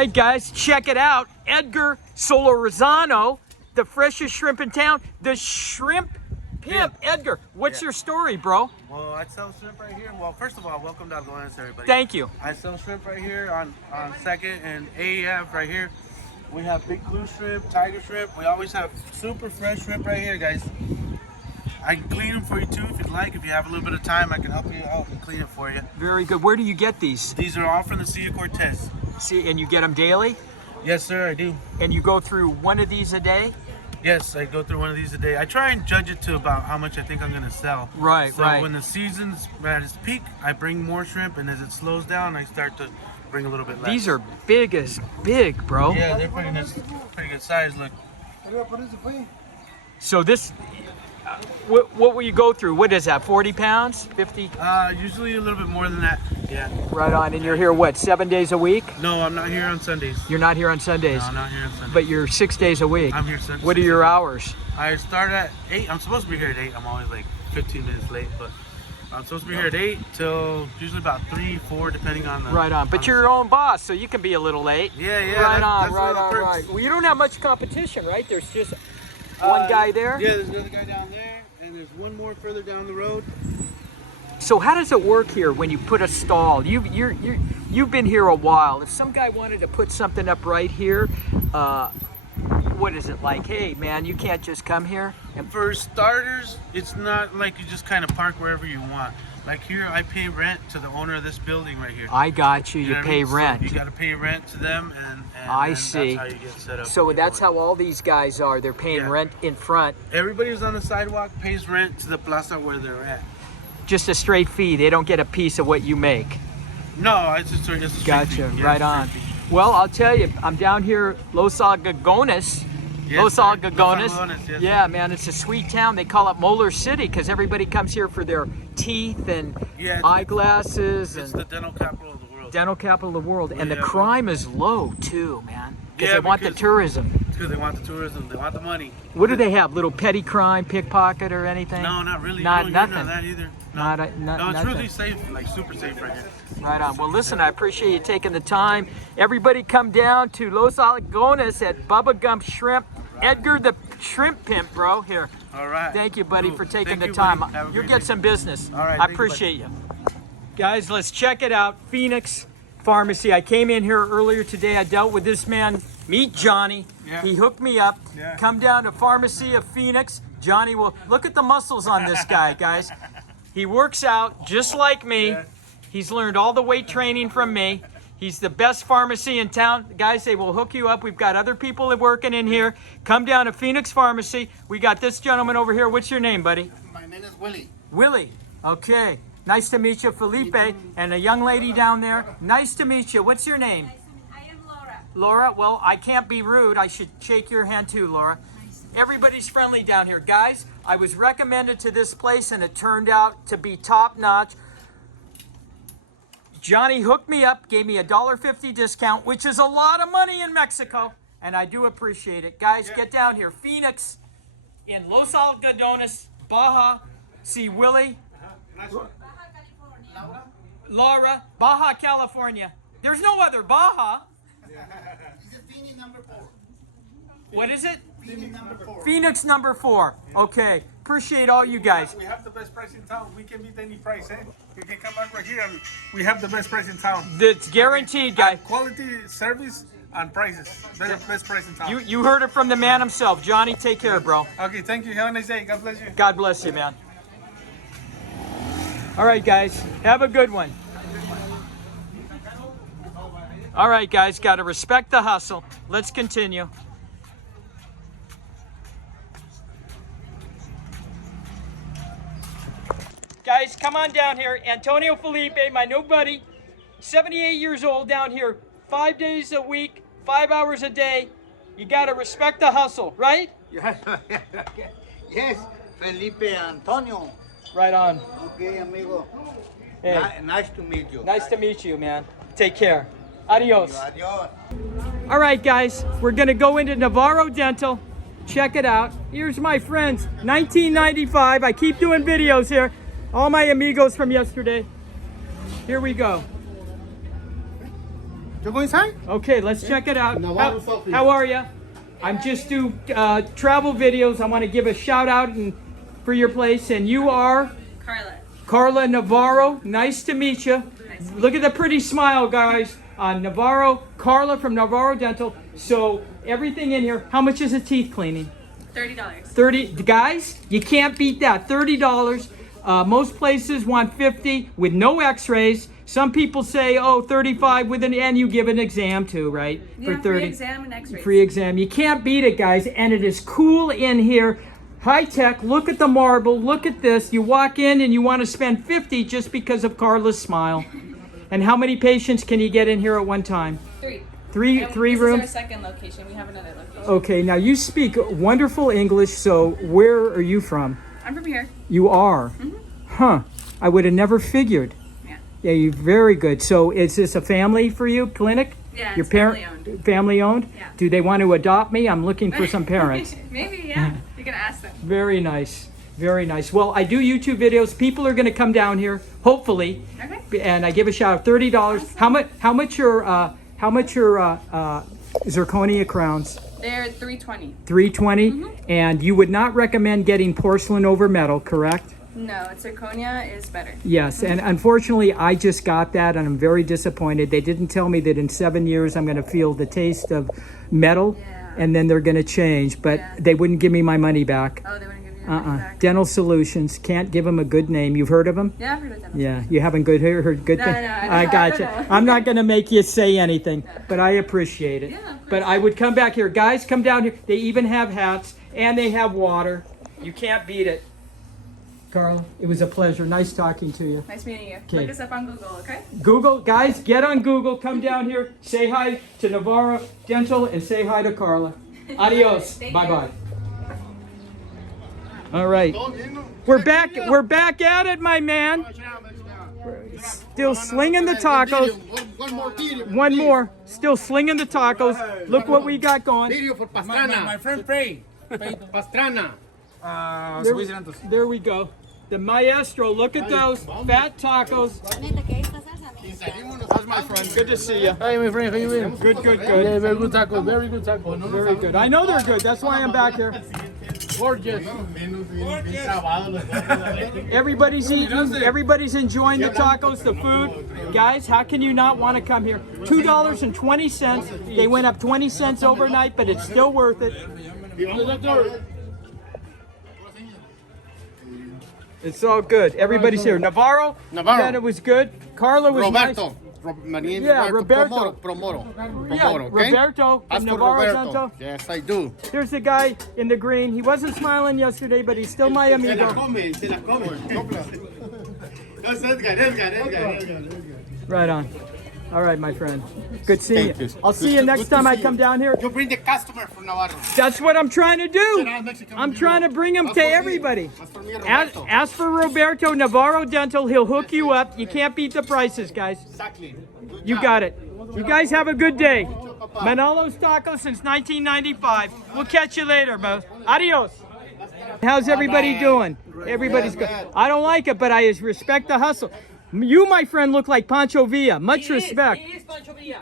right, guys, check it out. Edgar Solorzano, the freshest shrimp in town, the shrimp pimp. Edgar, what's your story, bro? Well, I sell shrimp right here. Well, first of all, welcome to Algodones, everybody. Thank you. I sell shrimp right here on 2nd and AF right here. We have big blue shrimp, tiger shrimp. We always have super fresh shrimp right here, guys. I can clean them for you too if you'd like. If you have a little bit of time, I can help you out and clean it for you. Very good. Where do you get these? These are all from the Sea of Cortez. See, and you get them daily? Yes, sir, I do. And you go through one of these a day? Yes, I go through one of these a day. I try and judge it to about how much I think I'm going to sell. Right, so right. When the season's at its peak, I bring more shrimp, and as it slows down, I start to bring a little bit less. These are big as big, bro. Yeah, they're pretty good size. Look. So this, what will you go through? What is that, 40 pounds, 50? Usually a little bit more than that. Yeah. Right on. And you're here, what, 7 days a week? No, I'm not here on Sundays. You're not here on Sundays? No, I'm not here on Sundays. But you're 6 days a week? I'm here Sundays. What are your hours? I start at 8. I'm supposed to be here at 8. I'm always like 15 minutes late, but I'm supposed to be here at 8 till usually about 3, 4, depending on the... Right on. But you're your own boss, so you can be a little late. Yeah, yeah. Right on, that's right on, right. Well, you don't have much competition, right? There's just one guy there? Yeah, there's another guy down there, and there's one more further down the road. So how does it work here when you put a stall? You've been here a while. If some guy wanted to put something up right here, what is it like? Hey, man, you can't just come here? And for starters, it's not like you just kind of park wherever you want. Like here, I pay rent to the owner of this building right here. I got you. You pay rent. So you got to pay rent to them, and I see. That's how you get set up. So that's how all these guys are. They're paying rent in front. Everybody who's on the sidewalk pays rent to the plaza where they're at. Just a straight fee. They don't get a piece of what you make. No, it's just a straight Gotcha. fee. Right on. Well, I'll tell you, I'm down here, Los Algodones. Yes, Los Algodones. Yes. Yeah, man, it's a sweet town. They call it Molar City because everybody comes here for their teeth and eyeglasses. It's and the dental capital of the world. Dental capital of the world. And the Yeah, crime is low, too, man. Because they want the tourism. Because they want the tourism. They want the money. What do they have? Little petty crime, pickpocket or anything? No, not really. Nothing. Not that either. No, no, it's nothing. really safe, like super safe right here. Right on. Well, listen, I appreciate you taking the time. Everybody come down to Los Algodones at Bubba Gump Shrimp. Edgar the Shrimp Pimp, bro. Here. All right. Thank you, buddy, for taking the you, time. buddy. You'll get some business. All right. I appreciate you. Guys, let's check it out. Phoenix Pharmacy. I came in here earlier today. I dealt with this man. Meet Johnny. Yeah. He hooked me up. Yeah. Come down to Pharmacy of Phoenix. Johnny will look at the muscles on this guy, guys. He works out just like me. Yeah. He's learned all the weight training from me. He's the best pharmacy in town. Guys, they will hook you up. We've got other people that working in here. Come down to Phoenix Pharmacy. We got this gentleman over here. What's your name, buddy? My name is Willie. Willie. Okay. Nice to meet you, Felipe. And a young lady down there. Nice to meet you. What's your name? I am Laura. Laura. Well, I can't be rude. I should shake your hand too, Laura. Everybody's friendly down here. Guys, I was recommended to this place and it turned out to be top notch. Johnny hooked me up, gave me a $1.50 discount, which is a lot of money in Mexico, and I do appreciate it. Guys, get down here. Phoenix in Los Algodones, Baja. See Willie, Baja California. Laura, Baja, California. There's no other Baja. This is Phoenix number 4. What is it? Phoenix number 4. Phoenix number 4. Okay. Appreciate all you guys. We have the best price in town. We can beat any price, eh? You can come back right here and we have the best price in town. It's guaranteed, guys. Quality, service, and prices. That's the best price in town. You heard it from the man himself. Johnny, take care, bro. Okay, thank you. Have a nice day. God bless you. God bless you, man. All right, guys. Have a good one. All right, guys. Got to respect the hustle. Let's continue. Guys, come on down here. Antonio Felipe, my new buddy, 78 years old down here, 5 days a week, 5 hours a day. You got to respect the hustle, right? Yes, Felipe Antonio. Right on. Okay, amigo. Hey, Nice to meet you. nice to meet you, man. Take care. Adios. Adios. All right, guys, we're going to go into Navarro Dental. Check it out. Here's my friends, 1995. I keep doing videos here. All my amigos from yesterday. Here we go. You go inside? Okay, let's check it out. Navarro Sophie. How are you? I'm just do travel videos. I want to give a shout out for your place. And you are? Carla. Carla Navarro. Nice to meet you. Look at the pretty smile, guys. Navarro, Carla from Navarro Dental. So everything in here. How much is a teeth cleaning? $30. 30. Guys, you can't beat that. $30. Most places want 50 with no x-rays. Some people say, oh, 35 with an, and you give an exam too, right? Yeah, For 30. free exam and x-rays. Free exam. You can't beat it, guys. And it is cool in here. High tech. Look at the marble. Look at this. You walk in and you want to spend 50 just because of Carla's smile. And how many patients can you get in here at one time? Three. Three This rooms? is our second location. We have another location. Okay, now you speak wonderful English, so where are you from? I'm from here. You are? Huh. I would have never figured. Yeah. Yeah, you're very good. So is this a family for you, clinic? Yeah, Your it's family owned. Family owned? Yeah. Do they want to adopt me? I'm looking for some parents. Maybe, yeah. You can ask them. Very nice. Very nice. Well, I do YouTube videos. People are going to come down here, hopefully. Okay. And I give a shout out. $30. Awesome. How much your zirconia crowns? They're $320. $320. And you would not recommend getting porcelain over metal, correct? No, zirconia is better. Yes, and unfortunately, I just got that, and I'm very disappointed. They didn't tell me that in 7 years I'm going to feel the taste of metal, Yeah. and then they're going to change. But Yeah. they wouldn't give me my money back. Oh, they wouldn't give you your money back. Dental Solutions, can't give them a good name. You've heard of them? Yeah, I've heard of them. Yeah, you haven't heard good No, thing? no, I I got don't you. know. I'm not going to make you say anything, but I appreciate it. Yeah, of course. But I would come back here. Guys, come down here. They even have hats, and they have water. You can't beat it. Carla, it was a pleasure. Nice talking to you. Nice meeting you. Okay. Look us up on Google, okay? Google, guys, get on Google. Come down here. Say hi to Navarro Dental and say hi to Carla. Adios. Thank Bye you. bye. All right. We're back. We're back at it, my man. Still slinging the tacos. One more video. One more. Still slinging the tacos. Look what we got going. Video for Pastrana. My friend Pray. Pastrana. There we go. The maestro. Look at those fat tacos. That's my friend. Good to see you. Hi, my friend. How you doing? Good, good, Yeah, good. very good taco. Very good taco. Very good. I know they're good. That's why I'm back here. Gorgeous. Everybody's eating. Everybody's enjoying the tacos, the food. Guys, how can you not want to come here? $2.20. They went up 20 cents overnight, but it's still worth it. It's all good. Everybody's here. Navarro. Said it was good. Carla was Roberto. nice. Yeah, Roberto. Promoro. Yeah, Okay? Roberto Ask from for Navarro Roberto. Dental. Yes, I do. Here's the guy in the green. He wasn't smiling yesterday, but he's still my amigo. Right on. All right, my friend. Good seeing you. Thank you. I'll see you next time I come down here. You bring the customer from Navarro. That's what I'm trying to do. I'm trying to bring them to everybody. Ask for Roberto Navarro Dental. He'll hook you up. You can't beat the prices, guys. Exactly. You got it. You guys have a good day. Manolo's Tacos since 1995. We'll catch you later, bro. Adios. How's everybody doing? Everybody's good. I don't like it, but I respect the hustle. You, my friend, look like Pancho Villa. Much respect.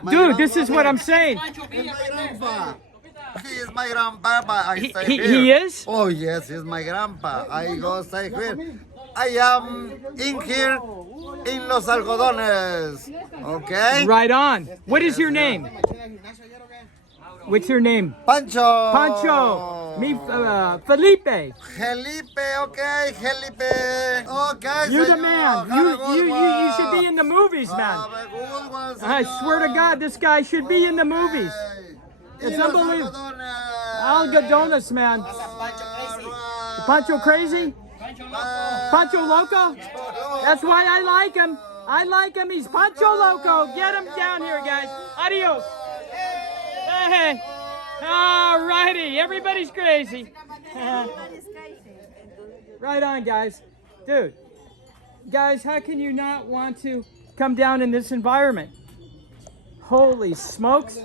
Dude, this is what I'm saying. He is my grandpa. I stay here. He is? Oh yes, he's my grandpa. I go stay here. I am in here in Los Algodones. Okay. Right on. What is your name? What's your name? Pancho. Pancho. Me, Felipe. Felipe. Okay. Felipe. Okay. You're the señor. man. Have a good You should one. be in the movies, man. Have a good one, I señor. swear to God, this guy should be in the movies. It's In Los unbelievable. Algodones. Algodones, man. Alright. Pancho crazy? Pancho Loco? That's why I like him. I like him. He's Pancho Loco. Get him down here, guys. Adios. Hey. All righty. Everybody's crazy. Right on, guys. Dude. Guys, how can you not want to come down in this environment? Holy smokes.